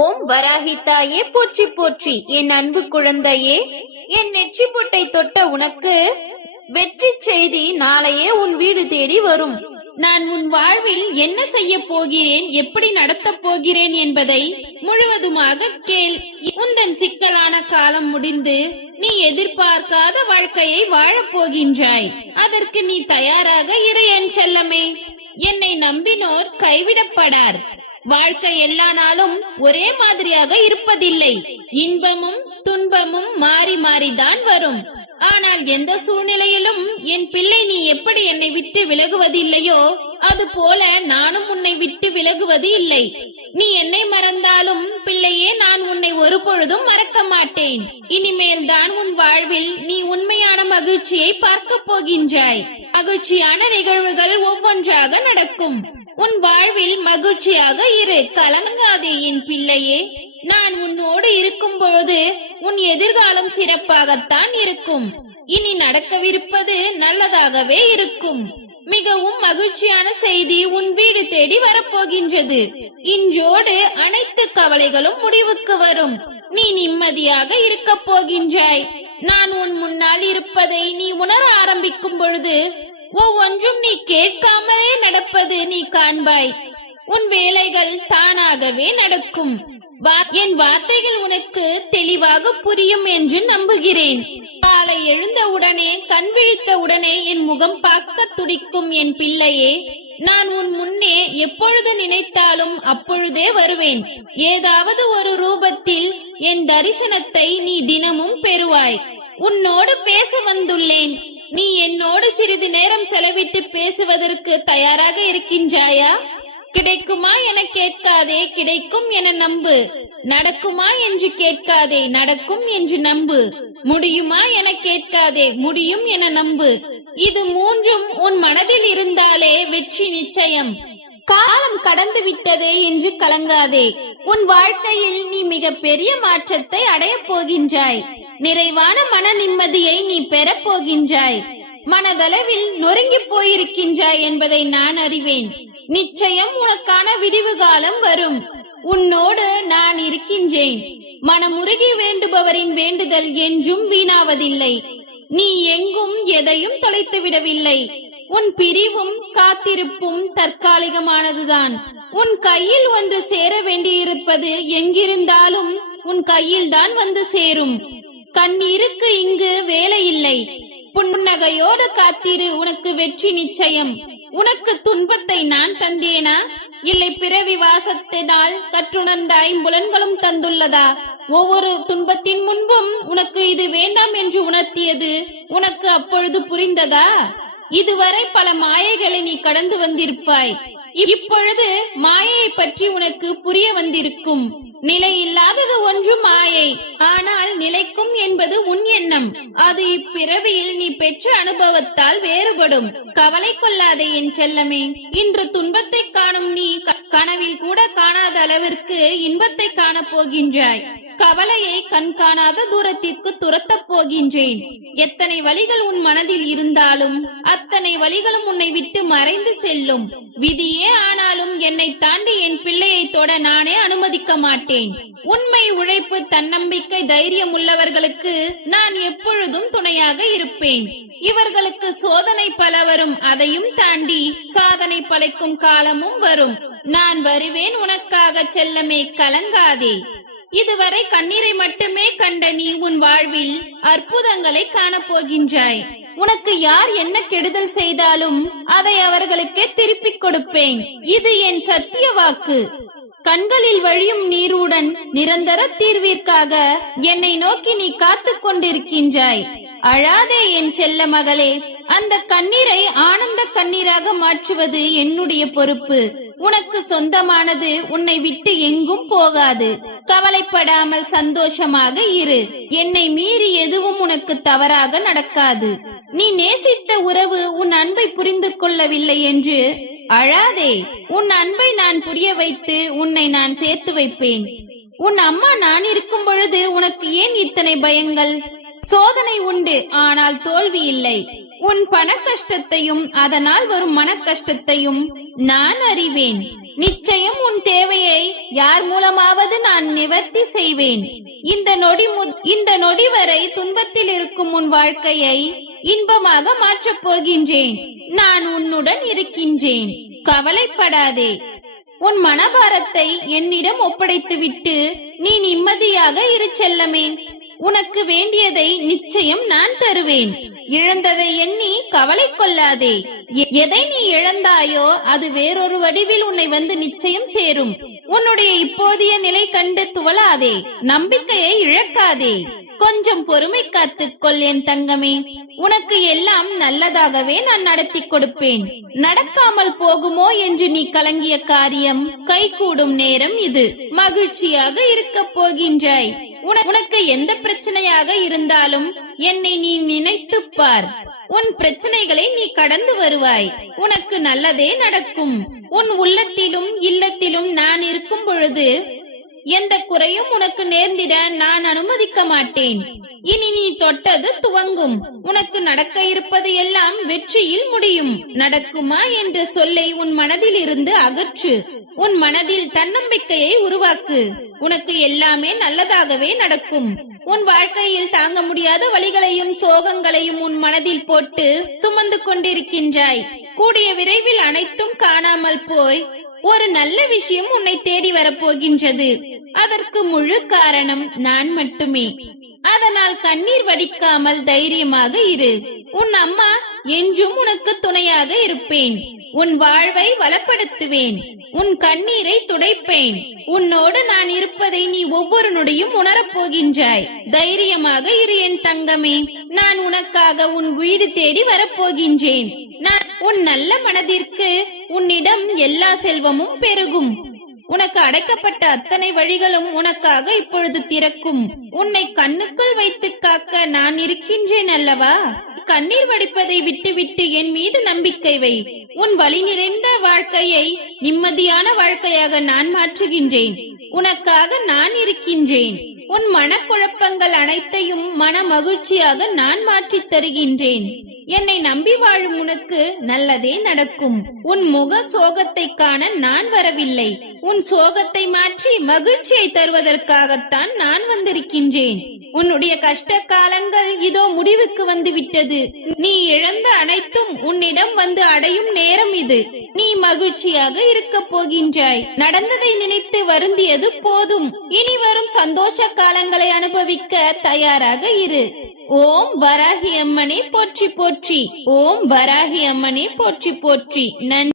ஓம் வராகி தாயே போற்றி போற்றி. என் அன்பு குழந்தையே, என் நெற்றி பொட்டை தொட்ட உனக்கு வெற்றி செய்தி நாளையே உன் வீடு தேடி வரும். நான் உன் வாழ்வில் என்ன செய்ய போகிறேன், எப்படி நடத்தப் போகிறேன் என்பதை முழுவதுமாக கேள். உந்தன் சிக்கலான காலம் முடிந்து நீ எதிர்பார்க்காத வாழ்க்கையை வாழப் போகின்றாய். அதற்கு நீ தயாராக இரு என் செல்லமே. என்னை நம்பினோர் கைவிடப்படார். வாழ்க்கை எல்லா நாளும் ஒரே மாதிரியாக இருப்பதில்லை. இன்பமும் துன்பமும் மாறி மாறிதான் வரும். ஆனால் எந்த சூழ்நிலையிலும் என் பிள்ளை நீ எப்படி என்னை விட்டு விலகுவதில்லையோ அது போல நானும் உன்னை விட்டு விலகுவது இல்லை. நீ என்னை மறந்தாலும் பிள்ளையே, நான் உன்னை ஒரு பொழுதும் மறக்க மாட்டேன். இனிமேல் தான் உன் வாழ்வில் நீ உண்மையான மகிழ்ச்சியை பார்க்க போகின்றாய். மகிழ்ச்சியான நிகழ்வுகள் ஒவ்வொன்றாக நடக்கும். உன் வாழ்வில் மகிழ்ச்சியாக இரு, கலங்காதே என் பிள்ளையே. நான் உன்னோடு இருக்கும் பொழுது உன் எதிர்காலம் சிறப்பாகத்தான் இருக்கும். இனி நடக்கவிருப்பது நல்லதாகவே இருக்கும். மிகவும் மகிழ்ச்சியான செய்தி உன் வீடு தேடி வரப்போகின்றது. இன்றோடு அனைத்து கவலைகளும் முடிவுக்கு வரும். நீ நிம்மதியாக இருக்க போகின்றாய். நான் உன் முன்னால் இருப்பதை நீ உணர ஆரம்பிக்கும் பொழுது ஒவ்வொன்றும் நீ கேட்காமலே நடப்பது நீ காண்பாய். உன் வேலைகள் தானாகவே நடக்கும். என் வார்த்தைகள் உனக்கு தெளிவாக புரியும் என்று நம்புகிறேன். காலை எழுந்த உடனே, கண் விழித்த உடனே என் முகம் பார்க்க துடிக்கும் என் பிள்ளையே. நான் உன் முன்னே எப்பொழுது நினைத்தாலும் அப்பொழுதே வருவேன். ஏதாவது ஒரு ரூபத்தில் என் தரிசனத்தை நீ தினமும் பெறுவாய். உன்னோடு பேச வந்துள்ளேன். நீ என்னோடு சிறிது நேரம் செலவிட்டு பேசுவதற்கு தயாராக இருக்கின்றாயா? கிடைக்குமா என கேட்காதே, கிடைக்கும் என நம்பு. நடக்குமா என்று கேட்காதே, நடக்கும் என்று நம்பு. முடியுமா என கேட்காதே, முடியும் என நம்பு. இது மூன்றும் உன் மனதில் இருந்தாலே வெற்றி நிச்சயம். காலம் கடந்து விட்டதே என்று கலங்காதே. உன் வாழ்க்கையில் நீ மிக பெரிய மாற்றத்தை அடையப் போகின்றாய். நிறைவான மன நிம்மதியை நீ பெறப் போகின்றாய். மனதளவில் நொறுங்கி போயிருக்கின்றாய் என்பதை நான் அறிவேன். நிச்சயம் உனக்கான விடிவு காலம் வரும். உன்னோடு நான் இருக்கின்றேன். மனமுருகி வேண்டுபவரின் வேண்டுதல் என்றும் வீணாவதில்லை. நீ எங்கும் எதையும் தொலைத்து விடவில்லை. உன் பிரிவும் காத்திருப்பும் தற்காலிகமானதுதான். உன் கையில் ஒன்று சேர வேண்டியிருப்பது எங்கிருந்தாலும் உன் கையில் தான் வந்து சேரும். கண்ணீருக்கு இங்கு வேலை இல்லை. புன்னகையோடு காத்திரு, உனக்கு வெற்றி நிச்சயம். உனக்கு துன்பத்தை நான் தந்தேனா? இல்லை பிறவி வாசத்தினால் கற்றுணர்ந்த ஐம்புலன்களும் தந்துள்ளதா? ஒவ்வொரு துன்பத்தின் முன்பும் உனக்கு இது வேண்டாம் என்று உணர்த்தியது உனக்கு அப்பொழுது புரிந்ததா? இதுவரை பல மாயைகளை நீ கடந்து வந்திருப்பாய். இப்பொழுது மாயையை பற்றி உனக்கு புரிய வந்திருக்கும். நிலை இல்லாதது ஒன்று மாயை, ஆனால் நிலைக்கும் என்பது உன் எண்ணம். அது இப்பிறவியில் நீ பெற்ற அனுபவத்தால் வேறுபடும். கவலை கொள்ளாதே என் செல்லமே. இன்று துன்பத்தை காணும் நீ கனவில் கூட காணாத அளவிற்கு இன்பத்தை காண போகின்றாய். கவலையை கண் காணாத தூரத்திற்கு துரத்தப் போகின்றேன். எத்தனை வழிகள் உன் மனதில் இருந்தாலும் அத்தனை வழிகளும் உன்னை விட்டு மறைந்து செல்லும். விதியே ஆனாலும் என்னை தாண்டி என் பிள்ளையை தொட நானே அனுமதிக்க மாட்டேன். உண்மை, உழைப்பு, தன்னம்பிக்கை, தைரியம் உள்ளவர்களுக்கு நான் எப்பொழுதும் துணையாக இருப்பேன். இவர்களுக்கு சோதனை பல வரும். அதையும் தாண்டி சாதனை படைக்கும் காலமும் வரும். நான் வருவேன் உனக்காக செல்லமே, கலங்காதே. இதுவரை கண்ணீரை மட்டுமே கண்ட நீ உன் வாழ்வில் அற்புதங்களை காணப்போகின்றாய். உனக்கு யார் என்ன கெடுதல் செய்தாலும் அதை அவர்களுக்கே திருப்பிக் கொடுப்பேன். இது என் சத்திய வாக்கு. கண்களில் வழியும் நீருடன் நிரந்தர தீர்விற்காக என்னை நோக்கி நீ காத்து கொண்டிருக்கின்றாய். அழாதே என் செல்ல மகளே. அந்த கண்ணீரை ஆனந்த கண்ணீராக மாற்றுவது என்னுடைய பொறுப்பு. உனக்கு சொந்தமானது உன்னை விட்டு எங்கும் போகாது. கவலைப்படாமல் சந்தோஷமாக இரு. என்னை மீறி எதுவும் உனக்கு தவறாக நடக்காது. நீ நேசித்த உறவு உன் அன்பை புரிந்து கொள்ளவில்லை என்று அழாதே. உன் அன்பை நான் புரிய வைத்து உன்னை நான் சேர்த்து வைப்பேன். உன் அம்மா நான் இருக்கும் பொழுது உனக்கு ஏன் இத்தனை பயங்கள்? சோதனை உண்டு, ஆனால் தோல்வி இல்லை. உன் பண கஷ்டத்தையும் அதனால் வரும் மன கஷ்டத்தையும் நான் அறிவேன். நிச்சயம் உன் தேவையை யார் மூலமாவது நான் நிவர்த்தி செய்வேன். இந்த நொடி வரை துன்பத்தில் இருக்கும் உன் வாழ்க்கையை இன்பமாக மாற்றப் போகின்றேன். நான் உன்னுடன் இருக்கின்றேன், கவலைப்படாதே. உன் மனபாரத்தை என்னிடம் ஒப்படைத்துவிட்டு நீ நிம்மதியாக இரு செல்லமே. உனக்கு வேண்டியதை நிச்சயம் நான் தருவேன். இழந்ததை எண்ணி கவலை கொள்ளாதே. எதை நீ இழந்தாயோ அது வேறொரு வடிவில் உன்னை வந்து நிச்சயம் சேரும். உன்னுடைய இப்போதைய நிலை கண்டு துவளாதே, நம்பிக்கையை இழக்காதே. கொஞ்சம் பொறுமை காத்துக்கொள் என் தங்கமே. உனக்கு எல்லாம் நல்லதாகவே நான் நடத்தி கொடுப்பேன். நடக்காமல் போகுமோ என்று நீ கலங்கிய காரியம் கைகூடும் நேரம் இது. மகிழ்ச்சியாக இருக்க போகின்றாய். உனக்கு எந்த பிரச்சனையாக இருந்தாலும் என்னை நீ நினைத்துப் பார். உன் பிரச்சனைகளை நீ கடந்து வருவாய். உனக்கு நல்லதே நடக்கும். உன் உள்ளத்திலும் இல்லத்திலும் நான் இருக்கும் பொழுது எந்த குறையும் உனக்கு நேர்ந்திட நான் அனுமதிக்க மாட்டேன். இனி நீ தொட்டது துவங்கும். உனக்கு நடக்க இருப்பது எல்லாம் வெற்றியில் முடியும். நடக்குமா என்ற சொல்லை உன் மனதில் இருந்து அகற்று. உன் மனதில் தன்னம்பிக்கையை உருவாக்கு. உனக்கு எல்லாமே நல்லதாகவே நடக்கும். உன் வாழ்க்கையில் தாங்க முடியாத வலிகளையும் சோகங்களையும் உன் மனதில் போட்டு சுமந்து கொண்டிருக்கின்றாய். கூடிய விரைவில் அனைத்தும் காணாமல் போய் ஒரு நல்ல விஷயம் உன்னை தேடி வரப்போகின்றது. அதற்கு முழு காரணம் நான் மட்டுமே. அதனால் கண்ணீர் வடிக்காமல் தைரியமாக இரு. உன் அம்மா என்றும் உனக்கு துணையாக இருப்பேன். உன் வாழ்வை வளப்படுத்துவேன். உன் கண்ணீரை துடைப்பேன். உன்னோடு நான் இருப்பதை நீ ஒவ்வொரு நொடியும் உணரப் போகின்றாய். தைரியமாக இரு என் தங்கமே. நான் உனக்காக உன் வீடு தேடி வரப்போகின்றேன். நான் உன் நல்ல மனதிற்கு உன்னிடம் எல்லா செல்வமும் பெருகும். உனக்கு அடைக்கப்பட்ட அத்தனை வழிகளும் உனக்காக இப்பொழுது திறக்கும். உன்னை கண்ணுக்குள் வைத்து காக்க நான் இருக்கின்றேன் அல்லவா? கண்ணீர் வடிப்பதை விட்டுவிட்டு என் மீது நம்பிக்கை வை. உன் வலி நிறைந்த வாழ்க்கையை நிம்மதியான வாழ்க்கையாக நான் மாற்றுகின்றேன். உனக்காக நான் இருக்கின்றேன். உன் மனக்குழப்பங்கள் அனைத்தையும் மன மகிழ்ச்சியாக நான் மாற்றித் தருகின்றேன். என்னை நம்பி வாழும் உனக்கு நல்லதே நடக்கும். உன் முக சோகத்தை காண நான் வரவில்லை. உன் சோகத்தை மாற்றி மகிழ்ச்சியை தருவதற்காகத்தான் நான் வந்திருக்கின்றேன். உன்னுடைய கஷ்ட காலங்கள் இதோ முடிவுக்கு வந்து விட்டது. நீ இழந்த அனைத்தும் உன்னிடம் வந்து அடையும் நேரம் இது. நீ மகிழ்ச்சியாக இருக்க போகின்றாய். நடந்ததை நினைத்து வருந்தியது போதும். இனி வரும் சந்தோஷ காலங்களை அனுபவிக்க தயாராக இரு. ஓம் வராகி அம்மனே போற்றி போற்றி. ஓம் வராகி அம்மனே போற்றி போற்றி. நன்றி.